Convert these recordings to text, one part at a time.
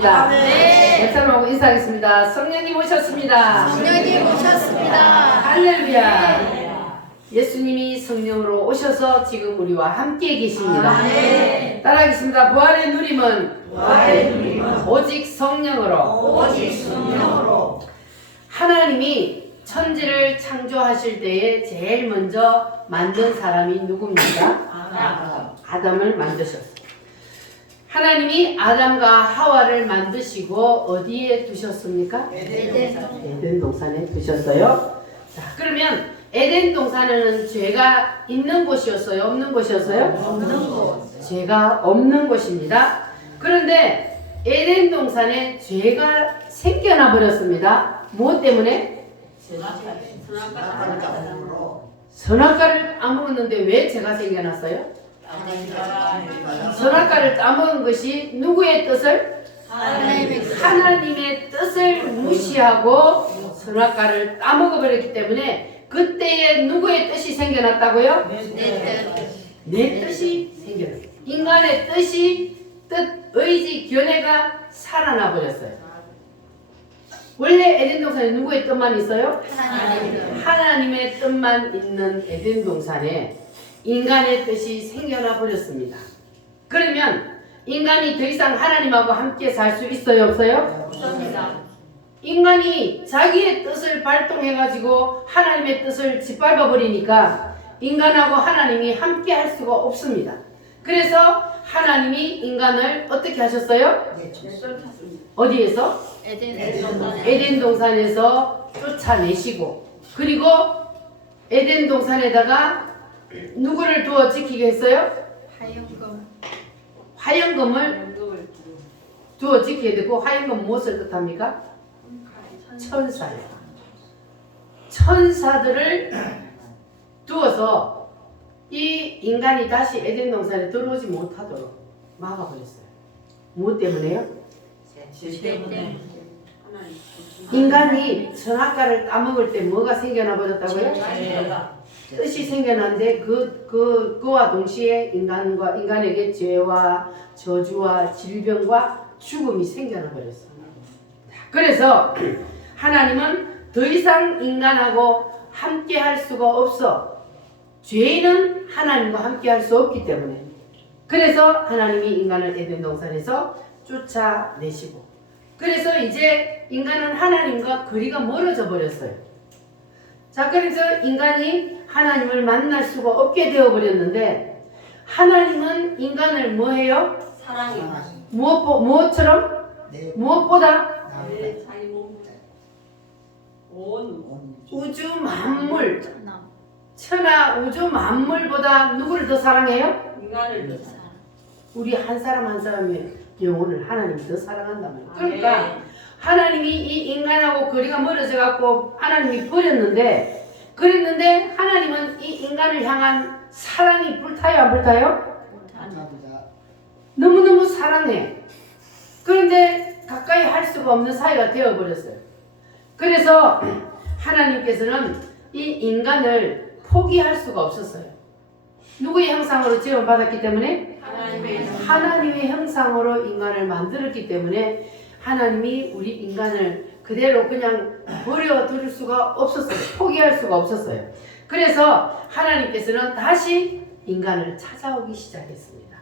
오셨습니다. 네. 목사님하고 인사하겠습니다. 성령님 오셨습니다. 성령님 오셨습니다. 할렐루야. 예수님이 성령으로 오셔서 지금 우리와 함께 계십니다. 네. 따라하겠습니다. 부활의 누림은 부활의 누림은 오직 성령으로 오직 성령으로 하나님이 천지를 창조하실 때에 제일 먼저 만든 사람이 누굽니까? 아담을 만드셨어요. 하나님이 아담과 하와를 만드시고 어디에 두셨습니까? 에덴 동산에 두셨어요. 자, 그러면 에덴 동산에는 죄가 있는 곳이었어요? 없는 곳이었어요? 없는 곳. 죄가 없는 곳입니다. 그런데 에덴 동산에 죄가 생겨나 버렸습니다. 무엇 때문에? 선악과를 따먹었는데 왜 죄가 생겨났어요? 선악과를 따먹은 것이 누구의 뜻을? 하나님의 뜻을 무시하고 선악과를 따먹어버렸기 때문에 그때에 누구의 뜻이 생겨났다고요? 내 뜻이 생겨났어요. 인간의 뜻이 뜻, 의지, 견해가 살아나 버렸어요. 원래 에덴 동산에 누구의 뜻만 있어요? 하나님의 뜻만 있는 에덴 동산에 인간의 뜻이 생겨나 버렸습니다. 그러면 인간이 더 이상 하나님하고 함께 살 수 있어요? 없어요? 없습니다. 인간이 자기의 뜻을 발동해가지고 하나님의 뜻을 짓밟아 버리니까 인간하고 하나님이 함께 할 수가 없습니다. 그래서 하나님이 인간을 어떻게 하셨어요? 어디에서? 에덴 동산에서 쫓아내시고, 그리고 에덴 동산에다가 누구를 두어 지키게 했어요? 화영금을 두어 지키게 되고, 화영금 무엇을 뜻합니까? 천사예요. 천사들을 두어서 이 인간이 다시 에덴 동산에 들어오지 못하도록 막아버렸어요. 무엇 때문에요? 인간이 선악과를 따먹을 때 뭐가 생겨나 버렸다고요? 뜻이 생겨났는데 그와 동시에 인간에게 죄와 저주와 질병과 죽음이 생겨나 버렸어요. 그래서 하나님은 더 이상 인간하고 함께 할 수가 없어. 죄는 하나님과 함께 할 수 없기 때문에. 그래서 하나님이 인간을 에덴 동산에서 쫓아내시고, 그래서 이제 인간은 하나님과 거리가 멀어져 버렸어요. 자, 그래서 인간이 하나님을 만날 수가 없게 되어 버렸는데, 하나님은 인간을 뭐 해요? 무엇처럼? 무엇보다? 우주 만물, 천하 우주 만물보다 누구를 더 사랑해요? 우리 한 사람 한 사람의 영혼을 하나님이 더 사랑한단 말이에요. 그러니까 하나님이 이 인간하고 거리가 멀어져 갖고 하나님이 버렸는데, 그랬는데 하나님은 이 인간을 향한 사랑이 불타요, 안 불타요? 너무너무 사랑해. 그런데 가까이 할 수가 없는 사이가 되어버렸어요. 그래서 하나님께서는 이 인간을 포기할 수가 없었어요. 누구의 형상으로 지음받았기 때문에? 하나님의 형상으로 인간을 만들었기 때문에 하나님이 우리 인간을 그대로 그냥 버려둘 수가 없었어요. 포기할 수가 없었어요. 그래서 하나님께서는 다시 인간을 찾아오기 시작했습니다.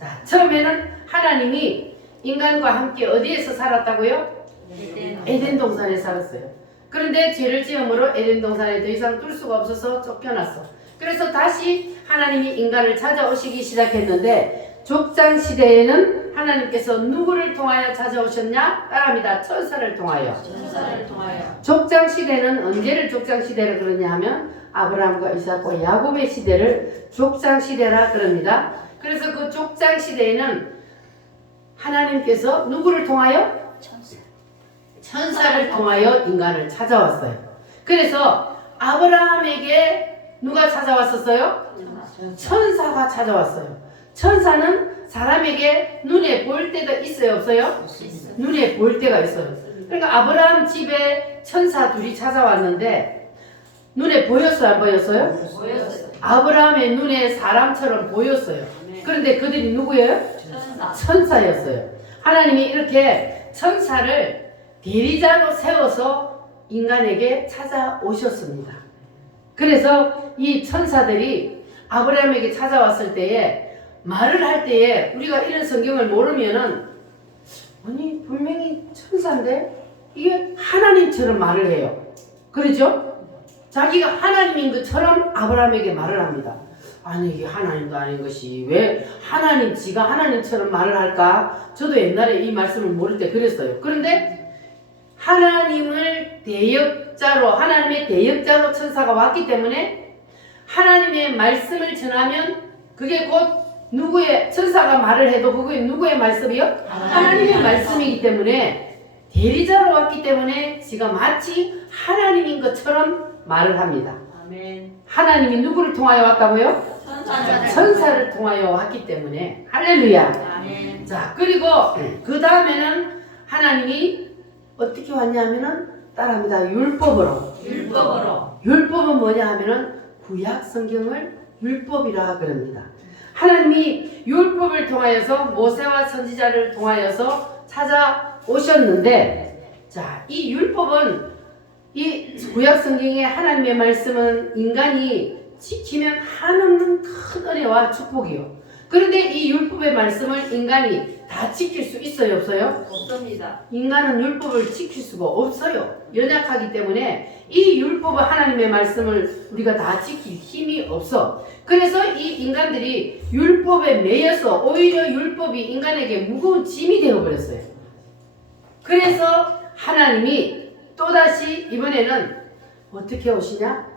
자, 처음에는 하나님이 인간과 함께 어디에서 살았다고요? 에덴 동산에 살았어요. 그런데 죄를 지음으로 에덴 동산에 더 이상 뚫 수가 없어서 쫓겨났어. 그래서 다시 하나님이 인간을 찾아오시기 시작했는데, 족장 시대에는 하나님께서 누구를 통하여 찾아오셨냐? 따라합니다. 천사를 통하여. 족장 시대는 언제를 족장 시대라 그러냐 하면 아브라함과 이삭과 야곱의 시대를 족장 시대라 그럽니다. 그래서 그 족장 시대에는 하나님께서 누구를 통하여? 천사를 통하여 인간을 찾아왔어요. 그래서 아브라함에게 누가 찾아왔었어요? 천사가 찾아왔어요. 천사는 사람에게 눈에 보일 때가 있어요, 없어요? 눈에 보일 때가 있어요. 그러니까 아브라함 집에 천사 둘이 찾아왔는데 눈에 보였어요, 안 보였어요? 보였어요. 아브라함의 눈에 사람처럼 보였어요. 그런데 그들이 누구예요? 천사였어요. 하나님이 이렇게 천사를 대리자로 세워서 인간에게 찾아오셨습니다. 그래서 이 천사들이 아브라함에게 찾아왔을 때에 말을 할 때에 우리가 이런 성경을 모르면은 아니 분명히 천사인데 이게 하나님처럼 말을 해요. 그렇죠? 자기가 하나님인 것처럼 아브라함에게 말을 합니다. 아니 이게 하나님도 아닌 것이 왜 하나님 지가 하나님처럼 말을 할까? 저도 옛날에 이 말씀을 모를 때 그랬어요. 그런데 하나님을 대역자로 하나님의 대역자로 천사가 왔기 때문에 하나님의 말씀을 전하면 그게 곧 누구의 천사가 말을 해도 그게 누구의 말씀이요? 하나님의 말씀이기 때문에 대리자로 왔기 때문에 지가 마치 하나님인 것처럼 말을 합니다. 아멘. 하나님이 누구를 통하여 왔다고요? 천사를 통하여 왔기 때문에 할렐루야. 아멘. 자 그리고 그 다음에는 하나님이 어떻게 왔냐면은 따라합니다. 율법으로. 율법은 뭐냐 하면은 구약 성경을 율법이라 그럽니다. 하나님이 율법을 통하여서 모세와 선지자를 통하여서 찾아오셨는데 자, 이 율법은 이 구약 성경의 하나님의 말씀은 인간이 지키면 한없는 큰 은혜와 축복이요. 그런데 이 율법의 말씀을 인간이 다 지킬 수 있어요, 없어요? 없습니다. 인간은 율법을 지킬 수가 없어요. 연약하기 때문에 이 율법은 하나님의 말씀을 우리가 다 지킬 힘이 없어. 그래서 이 인간들이 율법에 매여서 오히려 율법이 인간에게 무거운 짐이 되어버렸어요. 그래서 하나님이 또다시 이번에는 어떻게 오시냐?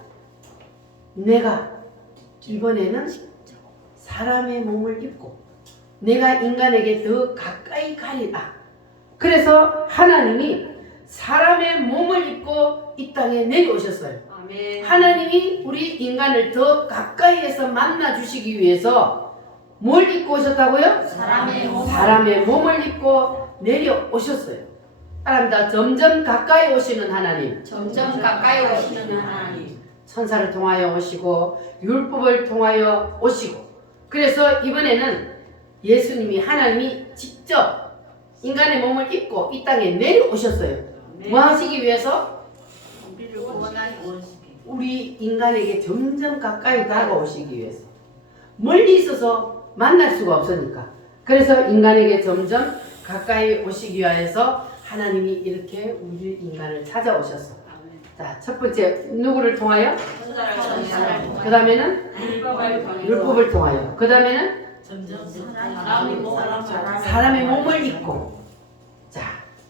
내가 이번에는 사람의 몸을 입고 내가 인간에게 더 가까이 가리라. 그래서 하나님이 사람의 몸을 입고 이 땅에 내려오셨어요. 아멘. 하나님이 우리 인간을 더 가까이에서 만나 주시기 위해서 뭘 입고 오셨다고요? 사람의 몸을 입고 내려오셨어요. 따라합니다. 점점 가까이 오시는 하나님. 점점 가까이 오시는 하나님. 천사를 통하여 오시고 율법을 통하여 오시고 그래서 이번에는 예수님이 하나님이 직접 인간의 몸을 입고 이 땅에 내려오셨어요. 뭐 하시기 위해서? 우리 인간에게 점점 가까이 다가오시기 위해서. 멀리 있어서 만날 수가 없으니까. 그래서 인간에게 점점 가까이 오시기 위해서 하나님이 이렇게 우리 인간을 찾아오셨어. 자, 첫 번째 누구를 통하여? 그 다음에는 율법을 통하여. 그 다음에는 사람의 몸을 입고. 자,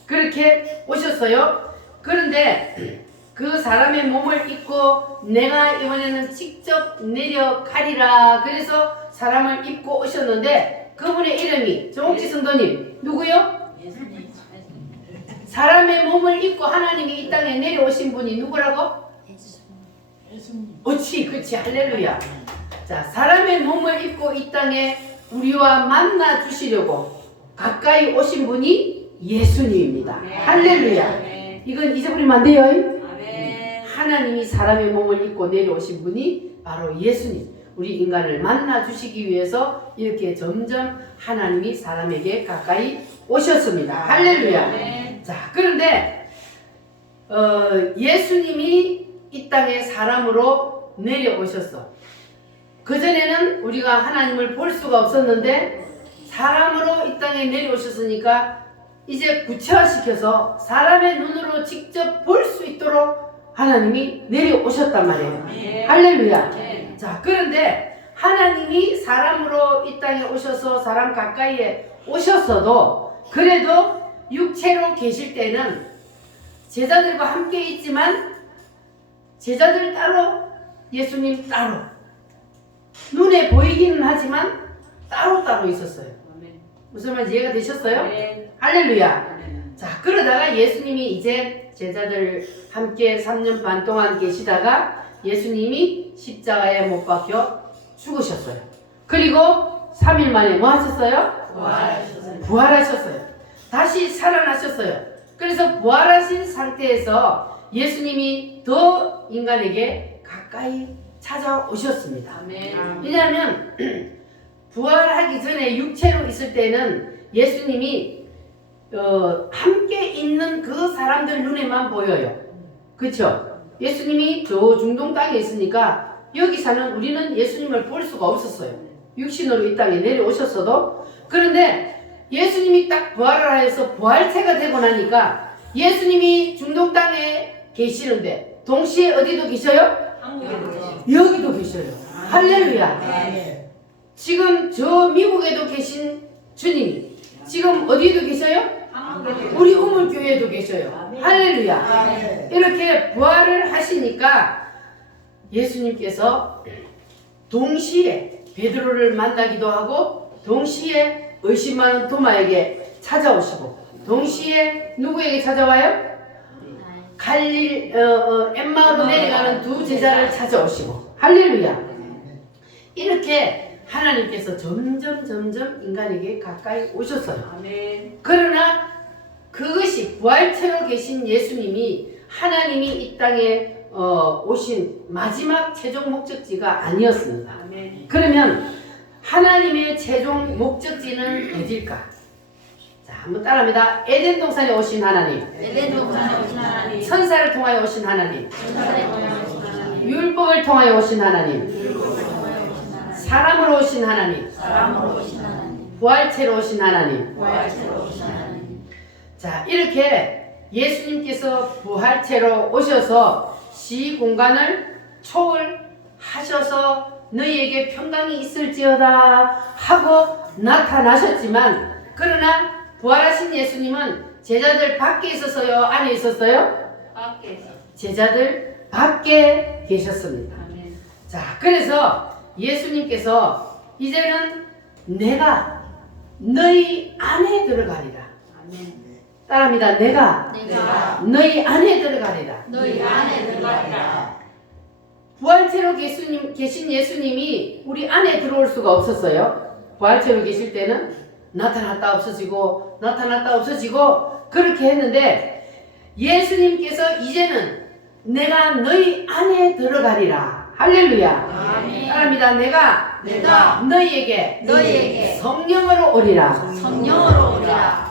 그렇게 오셨어요. 그런데 그 사람의 몸을 입고 내가 이번에는 직접 내려가리라. 그래서 사람을 입고 오셨는데 그분의 이름이 정옥지 성도님 누구요? 사람의 몸을 입고 하나님이 이 땅에 내려오신 분이 누구라고? 그렇지 할렐루야. 자, 사람의 몸을 입고 이 땅에 우리와 만나 주시려고 가까이 오신 분이 예수님입니다. 할렐루야. 이건 잊어버리면 안 돼요. 하나님이 사람의 몸을 입고 내려오신 분이 바로 예수님. 우리 인간을 만나 주시기 위해서 이렇게 점점 하나님이 사람에게 가까이 오셨습니다. 할렐루야. 자, 그런데 예수님이 이 땅에 사람으로 내려오셨어. 그전에는 우리가 하나님을 볼 수가 없었는데 사람으로 이 땅에 내려오셨으니까 이제 구체화시켜서 사람의 눈으로 직접 볼 수 있도록 하나님이 내려오셨단 말이에요. 할렐루야. 자, 그런데 하나님이 사람으로 이 땅에 오셔서 사람 가까이에 오셨어도 그래도 육체로 계실 때는 제자들과 함께 있지만 제자들 따로 예수님 따로 눈에 보이기는 하지만 따로따로 있었어요. 무슨 말인지 이해가 되셨어요? 할렐루야. 자, 그러다가 예수님이 이제 제자들 함께 3년 반 동안 계시다가 예수님이 십자가에 못 박혀 죽으셨어요. 그리고 3일 만에 뭐 하셨어요? 부활하셨어요. 다시 살아나셨어요. 그래서 부활하신 상태에서 예수님이 더 인간에게 가까이 찾아오셨습니다. 왜냐하면 부활하기 전에 육체로 있을 때는 예수님이 함께 있는 그 사람들 눈에만 보여요. 그렇죠? 예수님이 저 중동 땅에 있으니까 여기 사는 우리는 예수님을 볼 수가 없었어요. 육신으로 이 땅에 내려오셨어도. 그런데 예수님이 딱 부활을 해서 부활체가 되고 나니까 예수님이 중동 땅에 계시는데 동시에 어디도 계셔요? 한국에도 계시고. 여기도 계셔요. 할렐루야. 네. 지금 저 미국에도 계신 주님이 지금 어디에도 계셔요? 한국에도 우리 우물교회에도 계셔요. 할렐루야. 이렇게 부활을 하시니까 예수님께서 동시에 베드로를 만나기도 하고 동시에 의심하는 도마에게 찾아오시고 동시에 누구에게 찾아와요? 갈릴 엠마오로 내려가는 두 제자를 찾아오시고 할렐루야. 이렇게 하나님께서 점점 인간에게 가까이 오셨어요. 아멘. 그러나 그것이 부활체로 계신 예수님이 하나님이 이 땅에 오신 마지막 최종 목적지가 아니었습니다. 아멘. 그러면 하나님의 최종 목적지는 어딜까? 자, 한번 따라합니다. 에덴 동산에 오신 하나님, 에덴 동산에 오신 하나님. 천사를 통하여 오신 하나님, 천사에 오신 하나님. 율법을 통하여 오신 하나님, 율법을 통하여 오신 하나님. 사람으로 오신 하나님, 사람으로 오신 하나님. 부활체로 오신 하나님. 부활체로 오신 하나님. 자, 이렇게 예수님께서 부활체로 오셔서 시공간을 초월하셔서 너희에게 평강이 있을지어다 하고 나타나셨지만 그러나 부활하신 예수님은 제자들 밖에 있었어요? 안에 있었어요? 밖에서. 제자들 밖에 계셨습니다. 아멘. 자, 그래서 예수님께서 이제는 내가 너희 안에 들어가리라. 아멘. 따라합니다. 내가 내가 너희 안에 들어가리라. 너희 안에 들어가리라. 부활체로 계신 예수님이 우리 안에 들어올 수가 없었어요. 부활체로 계실 때는 나타났다 없어지고 나타났다 없어지고 그렇게 했는데 예수님께서 이제는 내가 너희 안에 들어가리라. 할렐루야. 아멘. 따라합니다. 내가 너희에게 성령으로 오리라. 성령으로 오리라.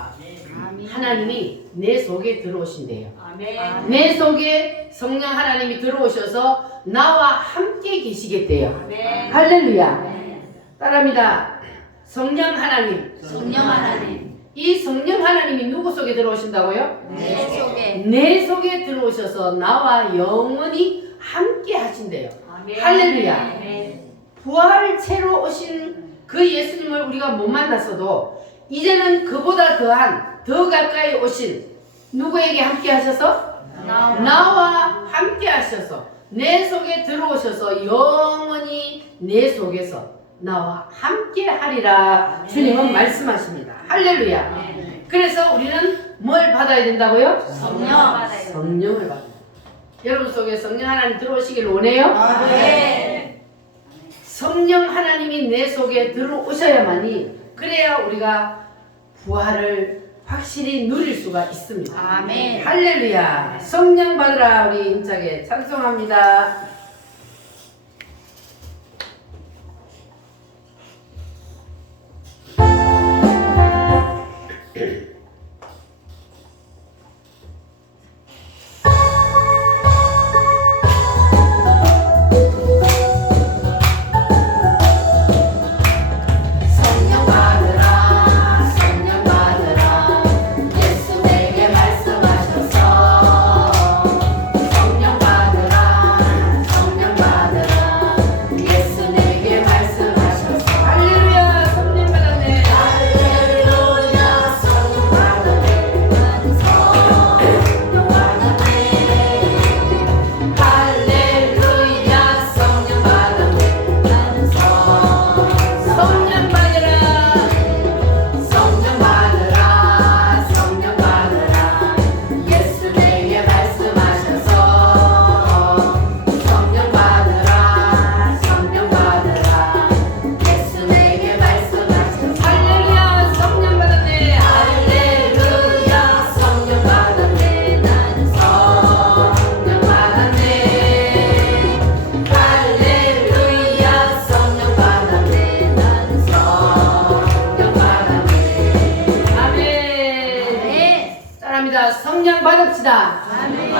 하나님이 내 속에 들어오신대요. 아멘. 내 속에 성령 하나님이 들어오셔서 나와 함께 계시겠대요. 아멘. 할렐루야. 따라합니다. 성령 하나님. 성령 하나님. 이 성령 하나님이 누구 속에 들어오신다고요? 내 속에. 내 속에 들어오셔서 나와 영원히 함께 하신대요. 아멘. 할렐루야. 아멘. 부활체로 오신 그 예수님을 우리가 못 만났어도 이제는 그보다 더 가까이 오신 누구에게 함께 하셔서? 나와 함께 하셔서 내 속에 들어오셔서 영원히 내 속에서 나와 함께 하리라. 주님은 말씀하십니다. 할렐루야. 그래서 우리는 뭘 받아야 된다고요? 성령 받아야 돼요. 성령을 받아야 돼요. 여러분 속에 성령 하나님 들어오시길 원해요? 아멘. 성령 하나님이 내 속에 들어오셔야만이 그래야 우리가 부활을 확실히 누릴 수가 있습니다. 아멘. 할렐루야. 성령 받으라. 우리 힘차게 찬송합니다. 성령 받으라. 성령 받으라. 예수 내게 말씀하셔서 성령 받으라. 합시다. 아멘.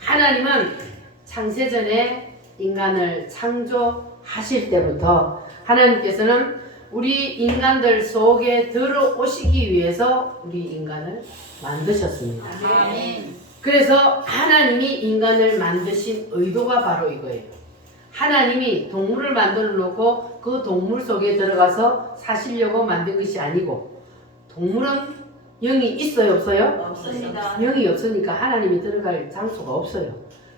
하나님은 창세전에 인간을 창조하실 때부터 하나님께서는 우리 인간들 속에 들어오시기 위해서 우리 인간을 만드셨습니다. 아멘. 그래서 하나님이 인간을 만드신 의도가 바로 이거예요. 하나님이 동물을 만들어 놓고 그 동물 속에 들어가서 사시려고 만든 것이 아니고, 동물은 영이 있어요, 없어요? 없습니다. 영이 없으니까 하나님이 들어갈 장소가 없어요.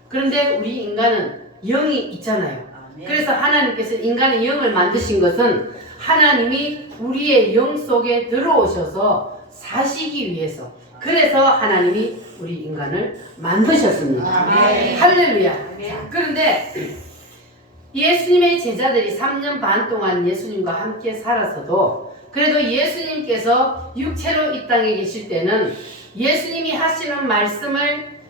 그런데 우리 인간은 영이 있잖아요. 그래서 하나님께서 인간의 영을 만드신 것은 하나님이 우리의 영 속에 들어오셔서 사시기 위해서, 그래서 하나님이 우리 인간을 만드셨습니다. 아멘. 할렐루야. 아멘. 그런데 예수님의 제자들이 3년 반 동안 예수님과 함께 살았어도, 그래도 예수님께서 육체로 이 땅에 계실 때는 예수님이 하시는 말씀을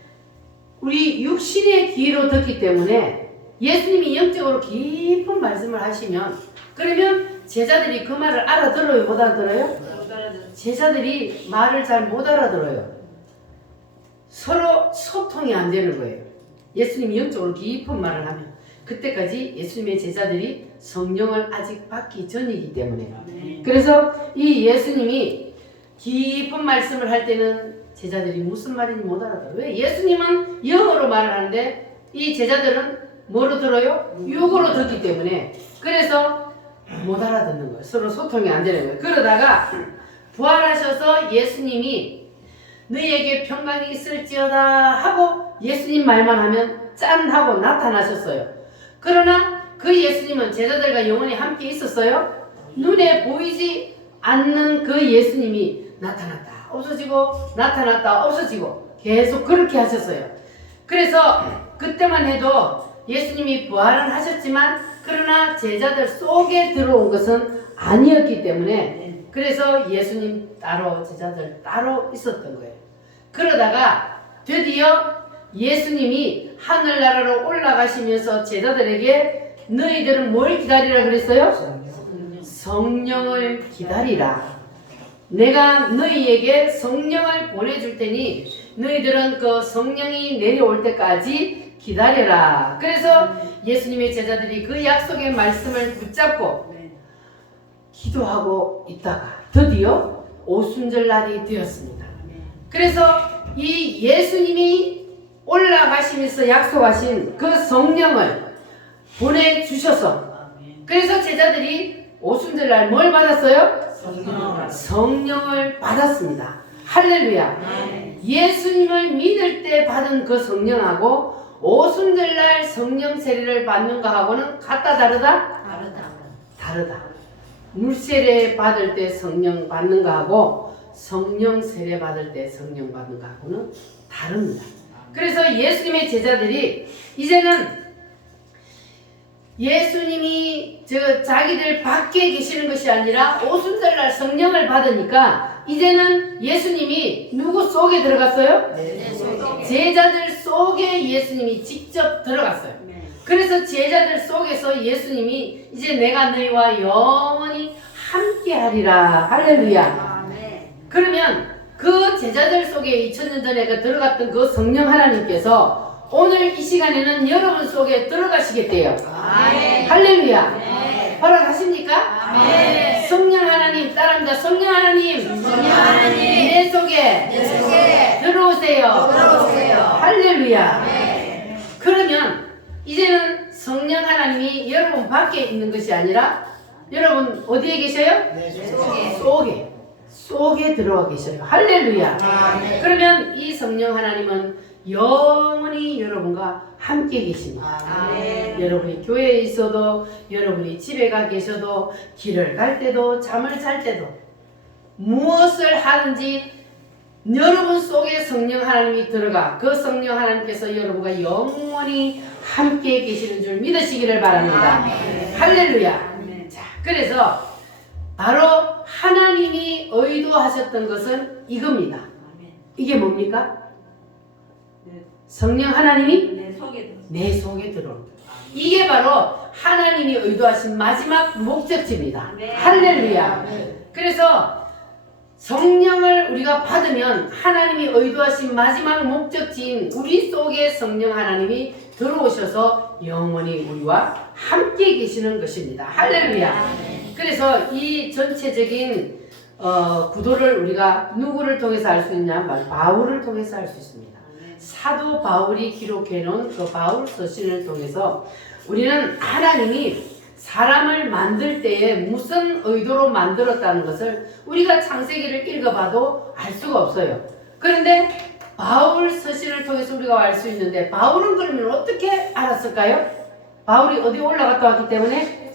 우리 육신의 귀로 듣기 때문에, 예수님이 영적으로 깊은 말씀을 하시면, 그러면 제자들이 그 말을 알아들어요, 못 알아들어요? 제자들이 말을 잘 못 알아들어요. 서로 소통이 안 되는 거예요. 예수님이 영적으로 깊은 말을 하면. 그때까지 예수님의 제자들이 성령을 아직 받기 전이기 때문에. 그래서 이 예수님이 깊은 말씀을 할 때는 제자들이 무슨 말인지 못 알아들어요. 왜? 예수님은 영어로 말을 하는데 이 제자들은 뭐로 들어요? 육어로 듣기 때문에. 그래서 못 알아듣는 거예요. 서로 소통이 안 되는 거예요. 그러다가 부활하셔서 예수님이 너희에게 평강이 있을지어다 하고 예수님 말만 하면 짠 하고 나타나셨어요. 그러나 그 예수님은 제자들과 영원히 함께 있었어요. 눈에 보이지 않는 그 예수님이 나타났다 없어지고 나타났다 없어지고 계속 그렇게 하셨어요. 그래서 그때만 해도 예수님이 부활은 하셨지만 그러나 제자들 속에 들어온 것은 아니었기 때문에, 그래서 예수님 따로 제자들 따로 있었던 거예요. 그러다가 드디어 예수님이 하늘나라로 올라가시면서 제자들에게 너희들은 뭘 기다리라 그랬어요? 성령을 기다리라. 내가 너희에게 성령을 보내줄 테니 너희들은 그 성령이 내려올 때까지 기다려라. 그래서 예수님의 제자들이 그 약속의 말씀을 붙잡고 기도하고 있다가 드디어 오순절 날이 되었습니다. 그래서 이 예수님이 올라가시면서 약속하신 그 성령을 보내주셔서, 그래서 제자들이 오순절 날 뭘 받았어요? 성령을 받았습니다. 할렐루야. 예수님을 믿을 때 받은 그 성령하고 오순절 날 성령 세례를 받는 거하고는 같다 다르다? 다르다. 물 세례 받을 때 성령 받는 거하고 성령 세례 받을 때 성령 받는 거하고는 다릅니다. 그래서 예수님의 제자들이 이제는 예수님이 자기들 밖에 계시는 것이 아니라 오순절날 성령을 받으니까 이제는 예수님이 누구 속에 들어갔어요? 제자들 속에 예수님이 직접 들어갔어요. 그래서 제자들 속에서 예수님이 이제 내가 너희와 영원히 함께 하리라. 할렐루야. 그러면 그 제자들 속에 2000년 전에 들어갔던 그 성령 하나님께서 오늘 이 시간에는 여러분 속에 들어가시겠대요. 할렐루야. 허락하십니까? 성령 하나님 따라합니다. 성령 하나님, 내 속에 들어오세요. 할렐루야. 그러면 이제는 성령 하나님이 여러분 밖에 있는 것이 아니라 여러분 어디에 계셔요? 속에 들어와 계셔요. 할렐루야. 그러면 이 성령 하나님은 영원히 여러분과 함께 계십니다. 여러분이 교회에 있어도, 여러분이 집에 가 계셔도, 길을 갈 때도, 잠을 잘 때도, 무엇을 하든지 여러분 속에 성령 하나님이 들어가 그 성령 하나님께서 여러분과 영원히 함께 계시는 줄 믿으시기를 바랍니다. 할렐루야. 자, 그래서 바로 하나님이 의도하셨던 것은 이겁니다. 이게 뭡니까? 성령 하나님이 내 속에 들어옵니다. 이게 바로 하나님이 의도하신 마지막 목적지입니다. 할렐루야. 그래서 성령을 우리가 받으면 하나님이 의도하신 마지막 목적지인 우리 속에 성령 하나님이 들어오셔서 영원히 우리와 함께 계시는 것입니다. 할렐루야. 그래서 이 전체적인 구도를 우리가 누구를 통해서 알 수 있냐? 바울을 통해서 알 수 있습니다. 사도 바울이 기록해 놓은 그 바울 서신을 통해서 우리는 하나님이 사람을 만들 때에 무슨 의도로 만들었다는 것을 우리가 창세기를 읽어봐도 알 수가 없어요. 그런데 바울 서신을 통해서 우리가 알 수 있는데 바울은 그러면 어떻게 알았을까요? 바울이 어디 올라갔다 왔기 때문에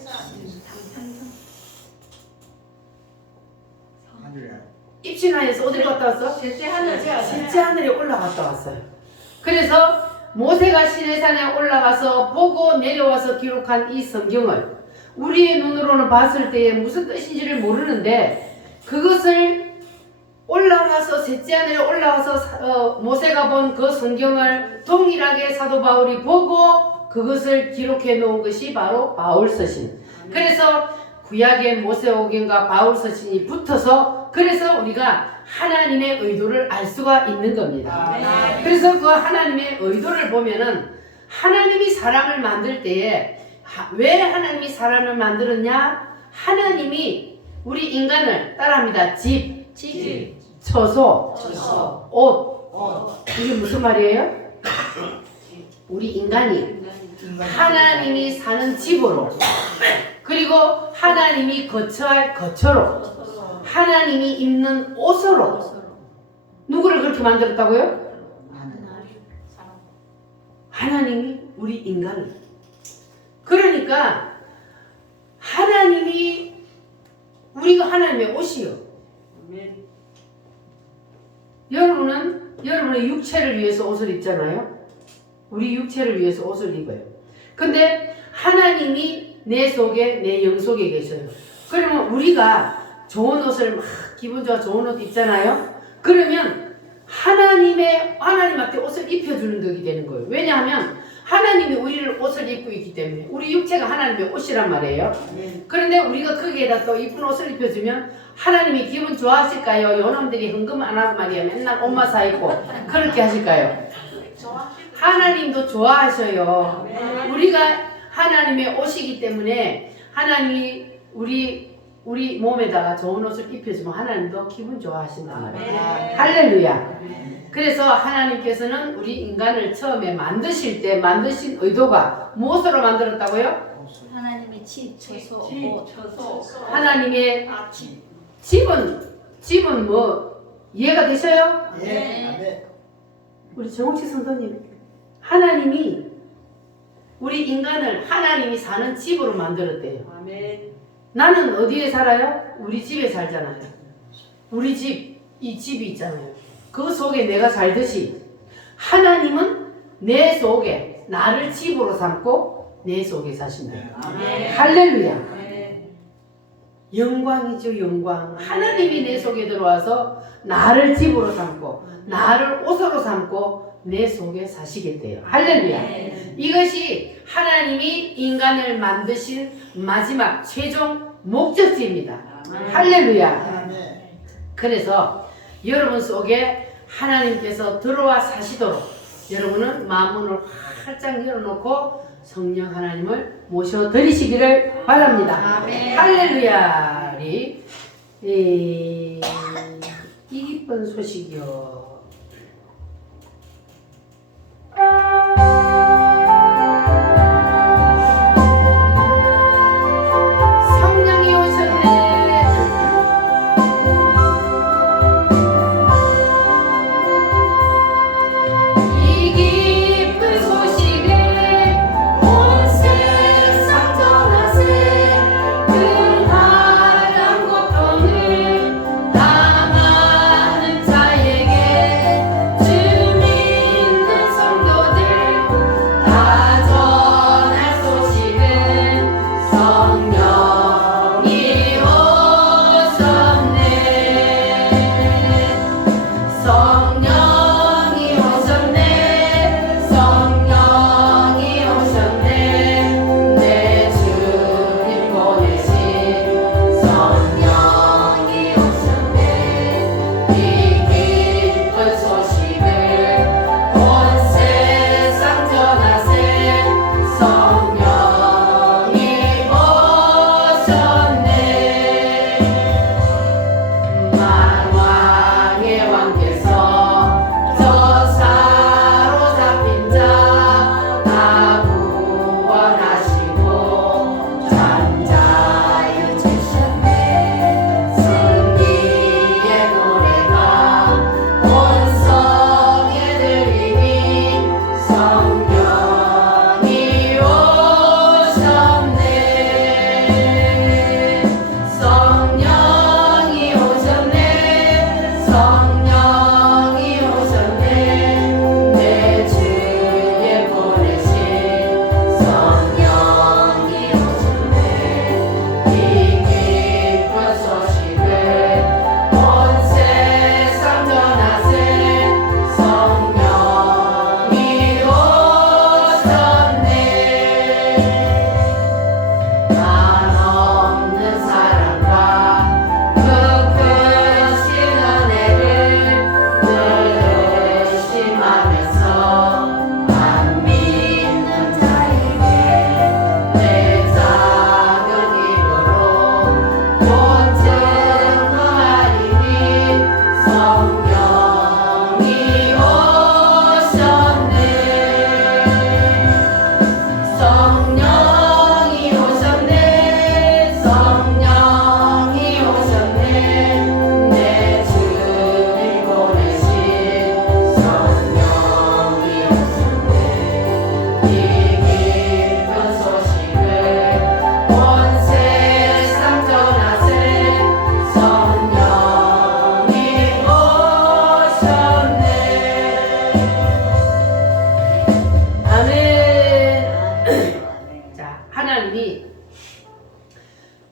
입신하에서 어디로 갔다 왔어? 셋째 하늘에 올라갔다 왔어요. 그래서 모세가 시내산에 올라가서 보고 내려와서 기록한 이 성경을 우리의 눈으로는 봤을 때에 무슨 뜻인지를 모르는데 그것을 올라가서 셋째 하늘에 올라가서 모세가 본 그 성경을 동일하게 사도 바울이 보고 그것을 기록해 놓은 것이 바로 바울 서신. 그래서 구약의 모세오경과 바울 서신이 붙어서 그래서 우리가 하나님의 의도를 알 수가 있는 겁니다. 그래서 그 하나님의 의도를 보면은 하나님이 사람을 만들 때에 왜 하나님이 사람을 만들었냐? 하나님이 우리 인간을 따라합니다. 집, 처소, 옷. 이게 무슨 말이에요? 우리 인간이 하나님이 사는 집으로 그리고 하나님이 거처할 거처로 하나님이 입는 옷으로 누구를 그렇게 만들었다고요? 하나님이 우리 인간을. 그러니까 하나님이 우리가 하나님의 옷이요. 여러분은 여러분의 육체를 위해서 옷을 입잖아요. 우리 육체를 위해서 옷을 입어요. 근데 하나님이 내 속에 내 영 속에 계셔요. 그러면 우리가 좋은 옷을 막 기분 좋은 옷 입잖아요. 그러면 하나님한테 옷을 입혀주는 덕이 되는 거예요. 왜냐하면 하나님이 우리를 옷을 입고 있기 때문에 우리 육체가 하나님의 옷이란 말이에요. 그런데 우리가 거기에다 또 이쁜 옷을 입혀주면 하나님이 기분 좋아하실까요? 요놈들이 헌금 안 하고 말이야 맨날 옷만 사 입고 그렇게 하실까요? 하나님도 좋아하셔요. 우리가 하나님의 옷이기 때문에 하나님이 우리 몸에다가 좋은 옷을 입혀주면 하나님도 기분 좋아하신단 말이에요. 할렐루야. 그래서 하나님께서는 우리 인간을 처음에 만드실 때 만드신 의도가 무엇으로 만들었다고요? 하나님의 집, 처소, 하나님의 집은 뭐 이해가 되셔요? 네. 우리 정옥식 성도님, 하나님이 우리 인간을 하나님이 사는 집으로 만들었대요. 나는 어디에 살아요? 우리 집에 살잖아요. 우리 집, 이 집이 있잖아요. 그 속에 내가 살듯이 하나님은 내 속에 나를 집으로 삼고 내 속에 사신다. 할렐루야. 영광이죠, 영광. 하나님이 내 속에 들어와서 나를 집으로 삼고 나를 옷으로 삼고 내 속에 사시겠대요. 할렐루야. 이것이 하나님이 인간을 만드신 마지막 최종 목적지입니다. 할렐루야. 그래서 여러분 속에 하나님께서 들어와 사시도록 여러분은 마음문을 활짝 열어놓고 성령 하나님을 모셔드리시기를 바랍니다. 할렐루야. 이 기쁜 소식이요. 성령이 오셨네. 이 기쁜 소식에 온 세상 전하세. 그 하얀 고통을 당하는 자에게 하나님이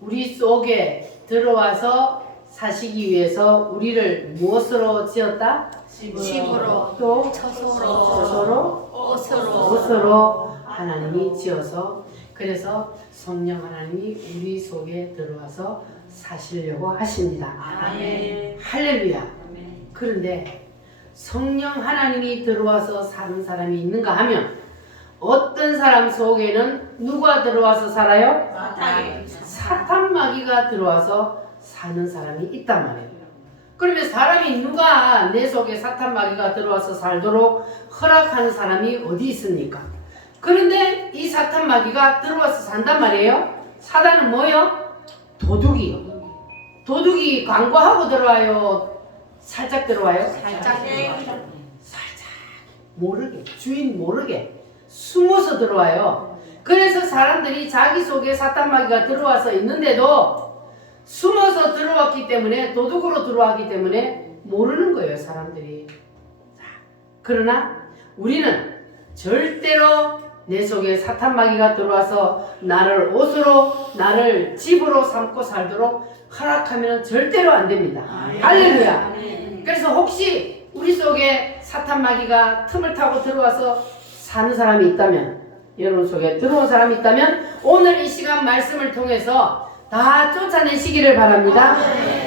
우리 속에 들어와서 사시기 위해서 우리를 무엇으로 지었다? 집으로 또 처소로 옷으로 옷으로 하나님이 지어서, 그래서 성령 하나님이 우리 속에 들어와서 사시려고 하십니다. 아멘. 할렐루야. 그런데 성령 하나님이 들어와서 사는 사람이 있는가 하면 어떤 사람 속에는 누가 들어와서 살아요? 사탄 마귀가 들어와서 사는 사람이 있단 말이에요. 그러면 사람이 누가 내 속에 사탄 마귀가 들어와서 살도록 허락하는 사람이 어디 있습니까? 그런데 이 사탄 마귀가 들어와서 산단 말이에요. 사단은 뭐요? 도둑이. 도둑이 광고하고 들어와요? 살짝 들어와요? 살짝 살짝 모르게, 주인 모르게 숨어서 들어와요. 그래서 사람들이 자기 속에 사탄 마귀가 들어와서 있는데도 숨어서 들어왔기 때문에, 도둑으로 들어왔기 때문에 모르는 거예요, 사람들이. 그러나 우리는 절대로 내 속에 사탄 마귀가 들어와서 나를 옷으로, 나를 집으로 삼고 살도록 허락하면 절대로 안 됩니다. 할렐루야. 그래서 혹시 우리 속에 사탄 마귀가 틈을 타고 들어와서 사는 사람이 있다면, 여러분 속에 들어온 사람이 있다면 오늘 이 시간 말씀을 통해서 다 쫓아내시기를 바랍니다.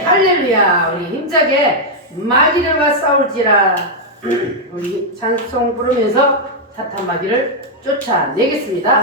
할렐루야. 우리 힘차게 마귀들과 싸울지라. 우리 찬송 부르면서 사탄 마귀를 쫓아내겠습니다.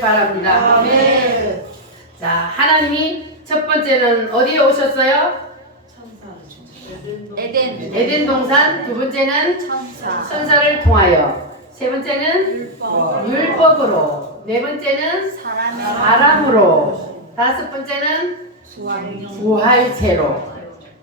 바랍니다. 자, 하나님이 첫 번째는 어디에 오셨어요? 에덴 동산. 두 번째는 천사를 통하여. 세 번째는 율법으로. 네 번째는 사람으로. 다섯 번째는 부활체로.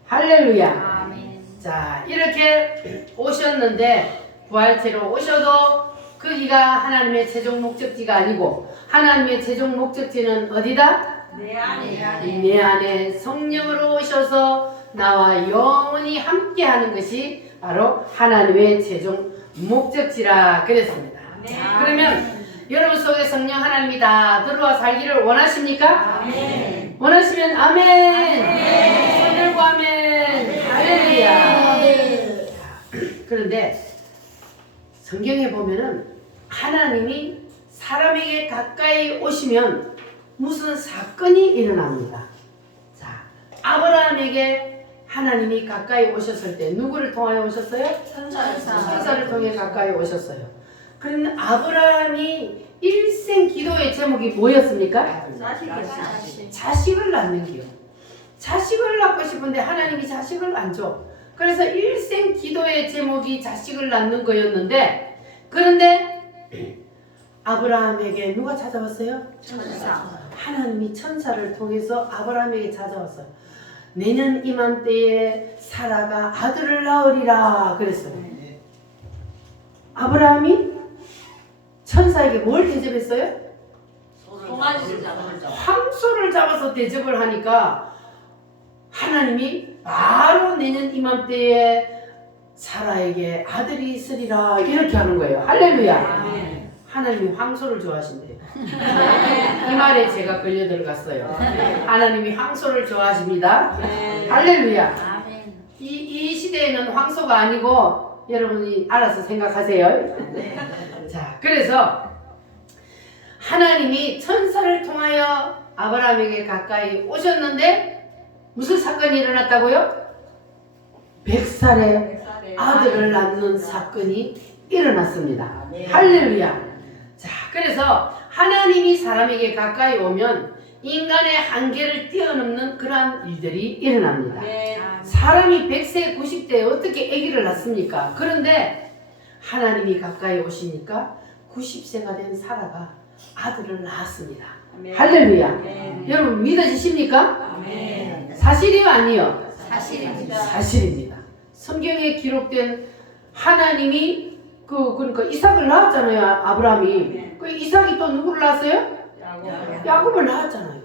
할렐루야. 자, 이렇게 오셨는데 부활체로 오셔도 거기가 하나님의 최종 목적지가 아니고, 하나님의 최종 목적지는 어디다? 내 안에 성령으로 오셔서 나와 영원히 함께하는 것이 바로 하나님의 최종 목적지라 그랬습니다. 그러면 여러분 속에 성령 하나님이 다 들어와 살기를 원하십니까? 원하시면 아멘. 손 들고 아멘. 할렐루야. 그런데 성경에 보면은 하나님이 사람에게 가까이 오시면 무슨 사건이 일어납니다. 자, 아브라함에게 하나님이 가까이 오셨을 때 누구를 통하여 오셨어요? 천사를 통해 가까이 오셨어요. 그러면 아브라함이 일생 기도의 제목이 뭐였습니까? 자식. 자식을 낳는 기요. 자식을 낳고 싶은데 하나님이 자식을 안 줘. 그래서 일생 기도의 제목이 자식을 낳는 거였는데, 그런데 아브라함에게 누가 찾아왔어요? 천사. 하나님이 천사를 통해서 아브라함에게 찾아왔어요. 내년 이맘때에 사라가 아들을 낳으리라 그랬어요. 아브라함이 천사에게 뭘 대접했어요? 송아지를 잡아. 황소를 잡아서 대접을 하니까 하나님이 바로 내년 이맘때에 사라에게 아들이 있으리라 이렇게 하는 거예요. 할렐루야. 아멘. 하나님이 황소를 좋아하신대요. 이 말에 제가 걸려 들어갔어요. 하나님이 황소를 좋아하십니다. 할렐루야. 아멘. 이 시대에는 황소가 아니고 여러분이 알아서 생각하세요. 자, 그래서 하나님이 천사를 통하여 아브라함에게 가까이 오셨는데 무슨 사건이 일어났다고요? 100살에 아들을 낳는 사건이 일어났습니다. 할렐루야. 자, 그래서 하나님이 사람에게 가까이 오면 인간의 한계를 뛰어넘는 그러한 일들이 일어납니다. 사람이 100세, 90대에 어떻게 아기를 낳습니까? 그런데 하나님이 가까이 오시니까 90세가 된 사라가 아들을 낳았습니다. 할렐루야. 여러분 믿어지십니까? 아멘. 사실이요 아니요? 사실입니다. 사실입니다. 성경에 기록된 하나님이 그러니까 이삭을 낳았잖아요. 아브라함이. 그 이삭이 또 누구를 낳았어요? 야곱을 낳았잖아요.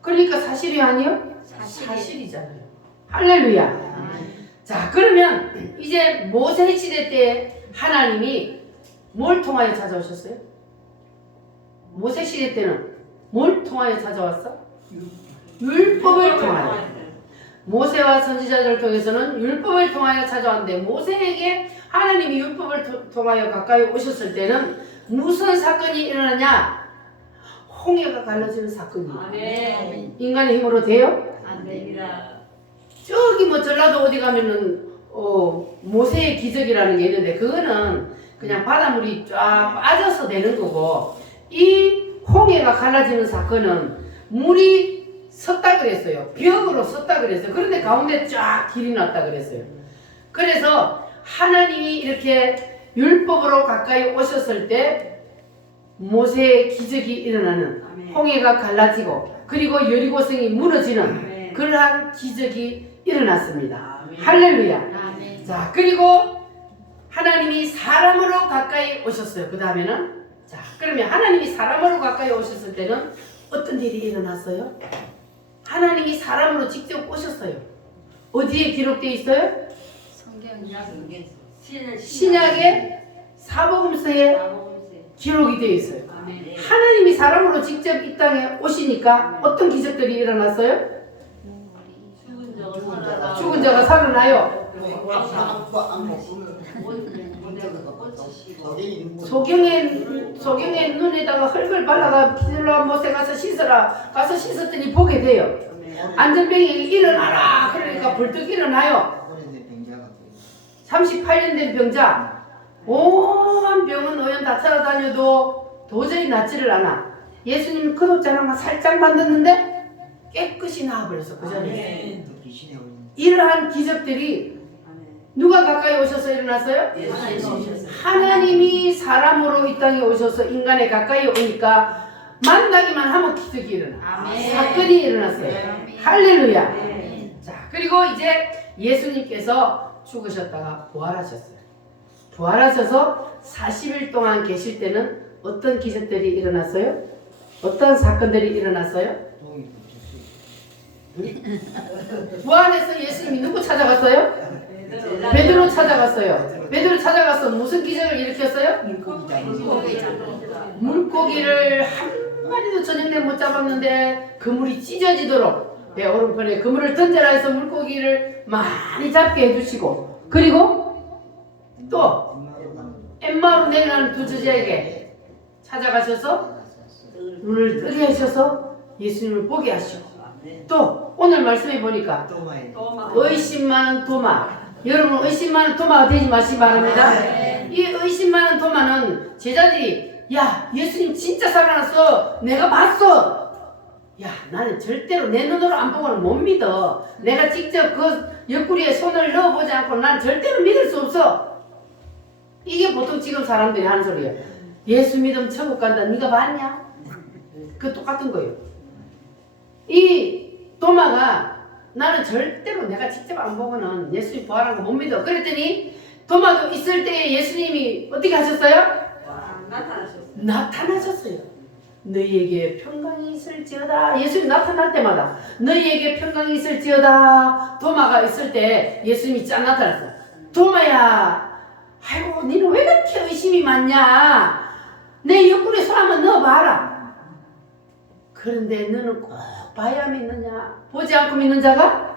그러니까 사실이 아니요? 사실이잖아요. 할렐루야. 자, 그러면 이제 모세 시대 때 하나님이 뭘 통하여 찾아오셨어요? 모세 시대 때는 뭘 통하여 찾아왔어? 율법을 통하여. 모세와 선지자들을 통해서는 율법을 통하여 찾아왔는데 모세에게 하나님이 율법을 통하여 가까이 오셨을 때는 무슨 사건이 일어나냐? 홍해가 갈라지는 사건이에요. 아멘. 인간의 힘으로 돼요? 안 됩니다. 저기 뭐 전라도 어디 가면은 모세의 기적이라는 게 있는데 그거는 그냥 바닷물이 쫙 빠져서 되는 거고, 이 홍해가 갈라지는 사건은 물이 섰다 그랬어요. 벽으로 섰다 그랬어요. 그런데 가운데 쫙 길이 났다 그랬어요. 그래서 하나님이 이렇게 율법으로 가까이 오셨을 때 모세의 기적이 일어나는, 홍해가 갈라지고 그리고 여리고성이 무너지는 그러한 기적이 일어났습니다. 할렐루야. 아멘. 자, 그리고 하나님이 사람으로 가까이 오셨어요. 그 다음에는, 자, 그러면 하나님이 사람으로 가까이 오셨을 때는 어떤 일이 일어났어요? 하나님이 사람으로 직접 오셨어요. 어디에 기록되어 있어요? 신약의 사복음서에 기록이 되어 있어요. 하나님이 사람으로 직접 이 땅에 오시니까 어떤 기적들이 일어났어요? 죽은 자가 살아나요. 소경의 눈에다가 흙을 발라가 비둘라 못에 가서 씻어라. 가서 씻었더니 보게 돼요. 안전병이 일어나라. 그러니까 벌떡 일어나요. 38년 된 병자, 오만 병은 의원 다 찾아다녀도 도저히 낫지를 않아. 예수님 그릇자랑만 살짝 만졌는데 깨끗이 나아버렸어. 그 전에. 이러한 기적들이 누가 가까이 오셔서 일어났어요? 하나님이 사람으로 이 땅에 오셔서 인간에 가까이 오니까 만나기만 하면 기적이 일어나. 아멘. 사건이 일어났어요. 아멘. 할렐루야. 아멘. 자, 그리고 이제 예수님께서 죽으셨다가 부활하셨어요. 부활하셔서 40일 동안 계실 때는 어떤 기적들이 일어났어요? 어떤 사건들이 일어났어요? 부활해서 예수님이 누구 찾아갔어요? 베드로 찾아갔어요. 베드로 찾아가서 무슨 기적을 일으켰어요? 물고기를 한 마리도 저녁에 못 잡았는데 그물이 찢어지도록 배 오른편에 그물을 던져라 해서 물고기를 많이 잡게 해주시고, 그리고 또 엠마오로 내려가는 두 제자에게 찾아가셔서 눈을 뜨게 하셔서 예수님을 보게 하시고, 또 오늘 말씀해 보니까 의심 많은 도마, 여러분 의심 많은 도마가 되지 마시기 바랍니다. 이 의심 많은 도마는 제자들이 야, 예수님 진짜 살아났어. 내가 봤어. 야, 나는 절대로 내 눈으로 안 보고는 못 믿어. 내가 직접 그 옆구리에 손을 넣어보지 않고 난 절대로 믿을 수 없어. 이게 보통 지금 사람들이 하는 소리예요. 예수 믿으면 천국 간다. 네가 봤냐? 그 똑같은 거예요. 이 도마가 나는 절대로 내가 직접 안 보고는 예수님 부활한 거 못 믿어. 그랬더니 도마도 있을 때 예수님이 어떻게 하셨어요? 나타나셨어요. 너희에게 평강이 있을지어다. 예수님 나타날 때마다 너희에게 평강이 있을지어다. 도마가 있을 때 예수님이 짠 나타났어. 도마야, 아이고 너는 왜 그렇게 의심이 많냐? 내 옆구리에 손 한번 넣어봐라. 그런데 너는 꼭 봐야 믿느냐? 보지 않고 믿는 자가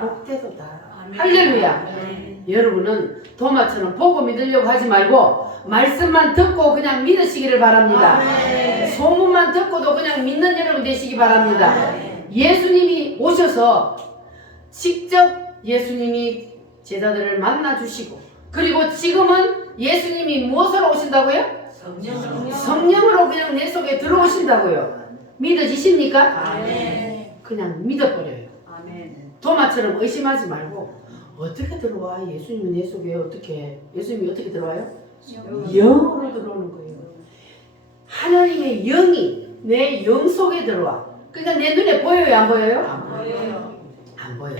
복되도다. 할렐루야. 여러분은 도마처럼 보고 믿으려고 하지 말고 말씀만 듣고 그냥 믿으시기를 바랍니다. 소문만 듣고도 그냥 믿는 여러분 되시기 바랍니다. 예수님이 오셔서 직접 예수님이 제자들을 만나주시고, 그리고 지금은 예수님이 무엇으로 오신다고요? 성령으로 그냥 내 속에 들어오신다고요. 믿어지십니까? 그냥 믿어버려요. 도마처럼 의심하지 말고 어떻게 들어와? 예수님이 내 속에 어떻게? 예수님이 어떻게 들어와요? 영으로 들어오는 거예요. 하나님의 영이 내 영 속에 들어와. 그러니까 내 눈에 보여요? 안 보여요? 안 보여요.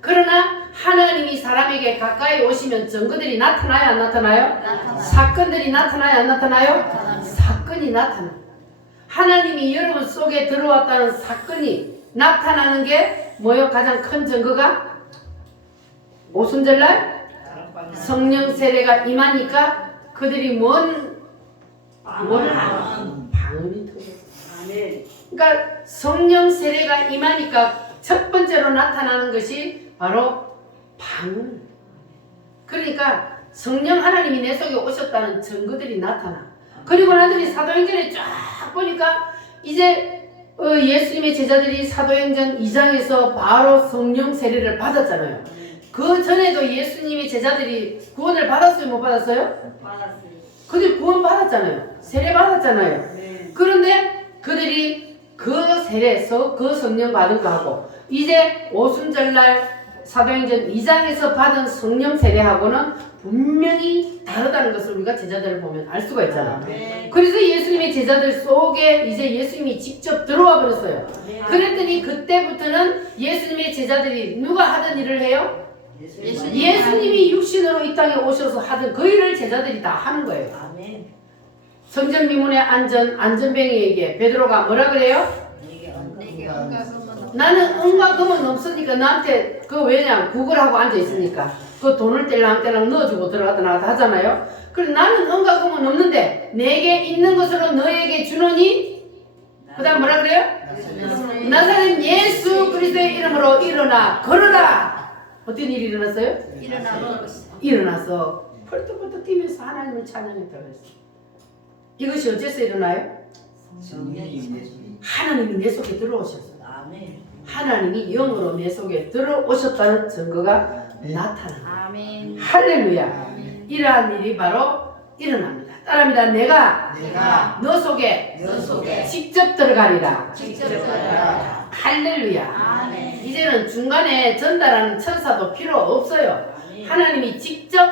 그러나 하나님이 사람에게 가까이 오시면 증거들이 나타나요? 안 나타나요? 사건들이 나타나요? 안 나타나요? 사건이 나타나. 하나님이 여러분 속에 들어왔다는 사건이 나타나는 게 뭐요? 가장 큰 증거가 오순절날 성령 세례가 임하니까 그들이 방언이 터졌어요. 그러니까 성령 세례가 임하니까 첫 번째로 나타나는 것이 바로 방언. 그러니까 성령 하나님이 내 속에 오셨다는 증거들이 나타나. 그리고 나더니 사도행전에 쫙 보니까 이제 예수님의 제자들이 사도행전 2장에서 바로 성령 세례를 받았잖아요. 그 전에도 예수님의 제자들이 구원을 받았어요? 못 받았어요? 그들이 구원 받았잖아요. 세례 받았잖아요. 그런데 그들이 그 세례에서 그 성령 받은 거 하고 이제 오순절날 사도행전 2장에서 받은 성령 세례하고는 분명히 다르다는 것을 우리가 제자들을 보면 알 수가 있잖아. 그래서 예수님의 제자들 속에 이제 예수님이 직접 들어와 버렸어요. 그랬더니 그때부터는 예수님의 제자들이 누가 하던 일을 해요? 예수님이 육신으로 이 땅에 오셔서 하던 그 일을 제자들이 다 하는 거예요. 성전 미문에 안전뱅이에게 베드로가 뭐라 그래요? 나는 은과 금은 없으니까 나한테 그 왜냐 구걸하고 앉아 있으니까 그 돈을 떼랑떼랑 넣어주고 들어갔다 나갔다 하잖아요. 그래 나는 은과 금은 없는데 내게 있는 것으로 너에게 주노니 그 다음 뭐라 그래요? 나사렛 예수 그리스도의 이름으로 일어나 걸어라. 어떤 일이 일어났어요? 일어나서 펄떡펄떡 뛰면서 하나님을 찬양했다고 했어요. 이것이 어째서 일어나요? 하나님이 내 속에 들어오셨어요. 하나님이 영으로 내 속에 들어오셨다는 증거가 나타납니다. 할렐루야. 이러한 일이 바로 일어납니다. 따라합니다. 내가 너 속에 직접 들어가리라. 할렐루야. 이제는 중간에 전달하는 천사도 필요 없어요. 하나님이 직접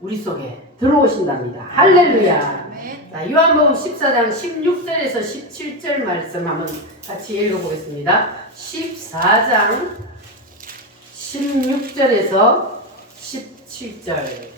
우리 속에 들어오신답니다. 할렐루야. 자, 요한복음 14장 16절에서 17절 말씀 한번 같이 읽어보겠습니다. 14장 16절에서 17절.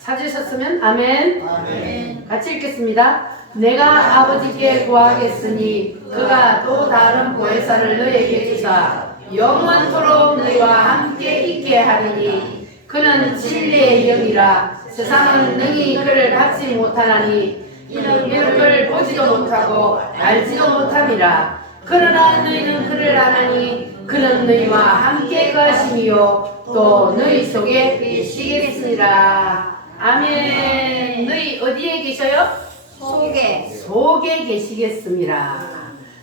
찾으셨으면 아멘. 같이 읽겠습니다. 내가 아버지께 구하겠으니 그가 또 다른 보혜사를 너에게 주사 영원토록 너희와 함께 있게 하리니 그는 진리의 영이라. 세상은 능히 그를 받지 못하나니 이는 그를 보지도 못하고 알지도 못함이라. 그러나 너희는 그를 아나니 그는 너희와 함께 거하시며 또 너희 속에 계시겠으니라. 아멘. 너희 어디에 계셔요? 속에 계시겠습니다.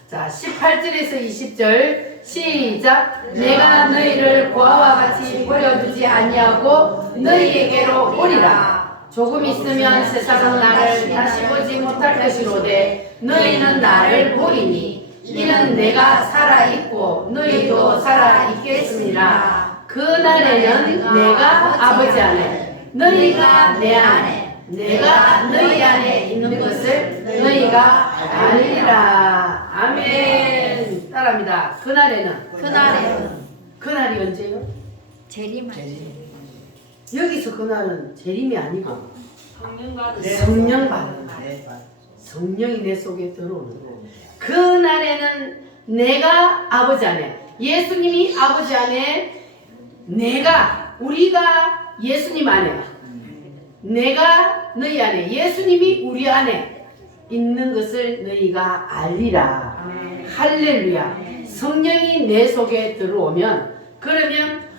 자, 18절에서 20절 시작. 내가 너희를 고아와 같이 버려두지 아니하고 너희에게로 오리라. 조금 있으면 세상은 나를 다시 보지 못할 것이로되 너희는 나를 보리니 이는 내가 살아있고 너희도 살아있겠습니다. 그날에는 내가 아버지 안에 너희가 내 안에 내가 너희 안에 있는 것을 너희가 알리라. 아멘. 따라합니다. 그날에는 그날이 언제요? 재림할 여기서 그날은 재림이 아니고 성령받은 성령 받는 날. 성령이 내 속에 들어오는 날. 그날에는 내가 아버지 안에 예수님이 아버지 안에 우리가 예수님 안에 내가 너희 안에 예수님이 우리 안에 있는 것을 너희가 알리라. 할렐루야. 성령이 내 속에 들어오면 그러면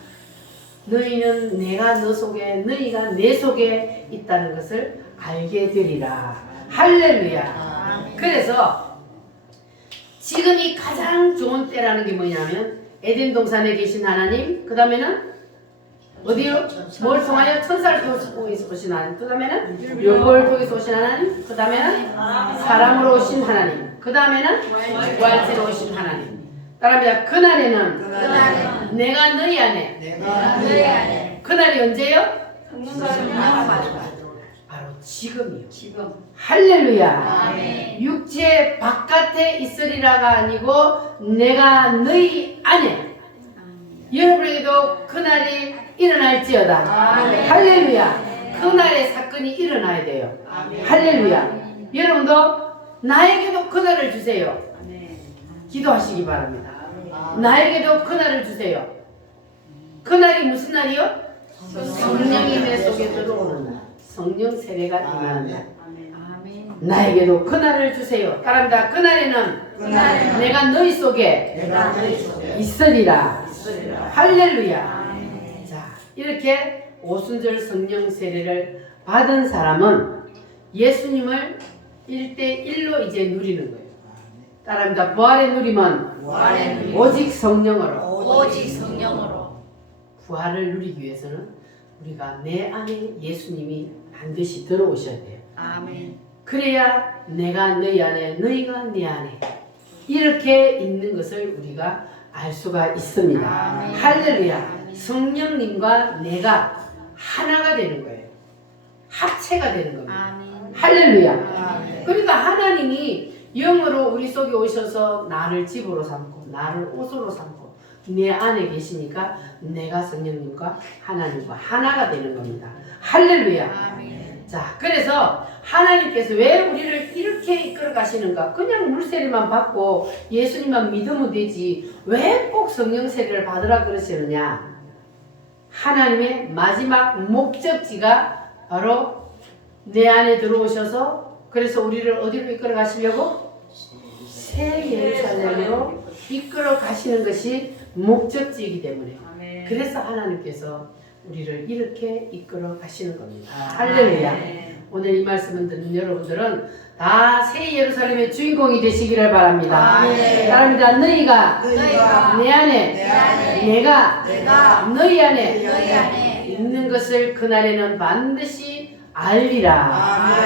너희는 내가 너 속에 너희가 내 속에 있다는 것을 알게 되리라. 할렐루야. 그래서 지금이 가장 좋은 때라는 게 뭐냐면 에덴 동산에 계신 하나님, 그 다음에는 어디요? 뭘 통하여 천사를 통해서 오신 하나님, 그 다음에는 율법을 통해서 오신 하나님, 그 다음에는 사람으로 오신 하나님, 그 다음에는 부활체로 오신 하나님. 따라합니다. 그날에는 내가 너희 안에 그날이 언제요? 바로 지금이요. 할렐루야. 육체 바깥에 있으리라가 아니고 내가 너희 안에 여러분에게도 그날이 일어날지어다. 할렐루야. 그날의 사건이 일어나야 돼요. 할렐루야. 여러분도 나에게도 그날을 주세요. 기도하시기 바랍니다. 나에게도 그날을 주세요. 그날이 무슨 날이요? 성령이 내 속에 들어오는 날. 성령 세례가 임하는 날. 나에게도 그날을 주세요. 따라합니다. 그날에는 내가 너희 속에 있으리라. 할렐루야. 자, 이렇게 오순절 성령 세례를 받은 사람은 예수님을 1대1로 이제 누리는 거예요. 따라합니다. 부활의 누림은 오직 성령으로. 부활을 누리기 위해서는 우리가 내 안에 예수님이 반드시 들어오셔야 돼요. 그래야 내가 너희 안에 너희가 내 안에 이렇게 있는 것을 우리가 알 수가 있습니다. 할렐루야. 성령님과 내가 하나가 되는 거예요. 합체가 되는 겁니다. 할렐루야. 그러니까 하나님이 영으로 우리 속에 오셔서 나를 집으로 삼고 나를 옷으로 삼고 내 안에 계시니까 내가 성령님과 하나님과 하나가 되는 겁니다. 할렐루야. 자, 그래서 하나님께서 왜 우리를 이렇게 이끌어 가시는가? 그냥 물세례만 받고 예수님만 믿으면 되지 왜 꼭 성령 세례를 받으라 그러시느냐? 하나님의 마지막 목적지가 바로 내 안에 들어오셔서 그래서 우리를 어디로 이끌어 가시려고? 새 예루살렘으로 이끌어 가시는 것이 목적지이기 때문에 그래서 하나님께서 우리를 이렇게 이끌어 가시는 겁니다. 할렐루야. 오늘 이 말씀을 듣는 여러분들은 다 새 예루살렘의 주인공이 되시기를 바랍니다. 바랍니다. 너희가 내 안에 내가 너희 안에 있는 것을 그날에는 반드시 알리라.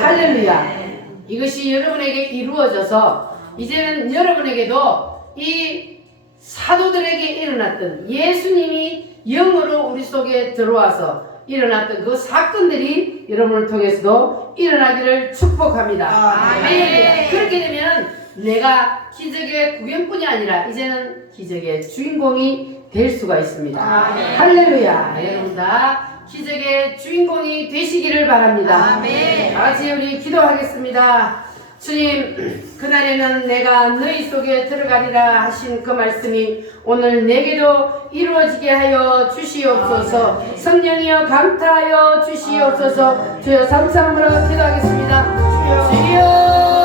할렐루야. 이것이 여러분에게 이루어져서 이제는 여러분에게도 이 사도들에게 일어났던 예수님이 영으로 우리 속에 들어와서 일어났던 그 사건들이 여러분을 통해서도 일어나기를 축복합니다. 아멘. 그렇게 되면 내가 기적의 구경꾼이 아니라 이제는 기적의 주인공이 될 수가 있습니다. 할렐루야. 여러분 다 기적의 주인공이 되시기를 바랍니다. 다 같이 우리 기도하겠습니다. 주님, 그날에는 내가 너희 속에 들어가리라 하신 그 말씀이 오늘 내게도 이루어지게 하여 주시옵소서. 성령이여 감타하여 주시옵소서. 주여 삼삼으로 기도하겠습니다. 주여